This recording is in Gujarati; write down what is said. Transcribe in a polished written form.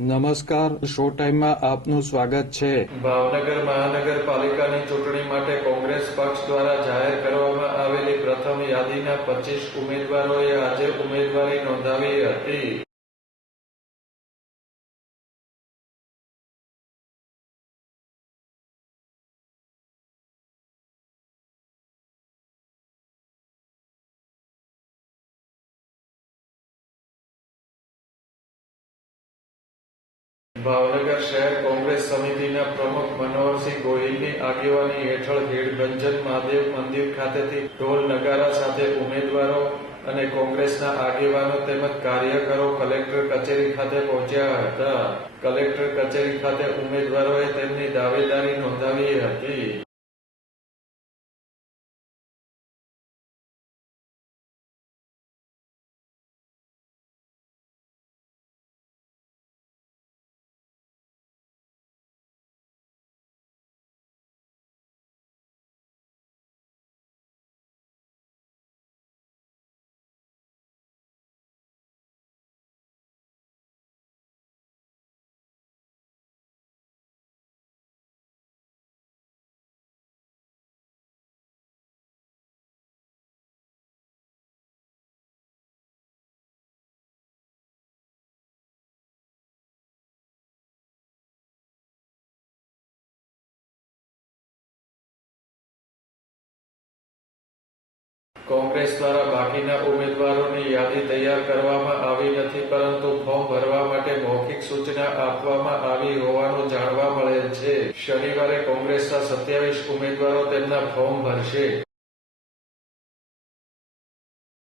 નમસ્કાર, શો ટાઈમમાં આપનું સ્વાગત છે. ભાવનગર મહાનગરપાલિકાની ચૂંટણી માટે કોંગ્રેસ પક્ષ દ્વારા જાહેર કરવામાં આવેલી પ્રથમ યાદીના 25 ઉમેદવારોએ આજે ઉમેદવારી નોંધાવી હતી. ભાવનગર શહેર કોંગ્રેસ સમિતિના પ્રમુખ મનોહરસિંહ ગોહિલની આગેવાની હેઠળ હેડગંજન મહાદેવ મંદિર ખાતેથી ઢોલ નગારા સાથે ઉમેદવારો અને કોંગ્રેસના આગેવાનો તેમજ કાર્યકરો કલેક્ટર કચેરી ખાતે પહોંચ્યા હતા. કલેક્ટર કચેરી ખાતે ઉમેદવારોએ તેમની દાવેદારી નોંધાવી હતી. કોંગ્રેસ દ્વારા બાકીના ઉમેદવારોની યાદી તૈયાર કરવામાં આવી નથી, પરંતુ ફોર્મ ભરવા માટે મૌખિક સૂચના આપવામાં આવી હોવાનું જાણવા મળેલ છે. શનિવારે કોંગ્રેસના 27 ઉમેદવારો તેમના ફોર્મ ભરશે.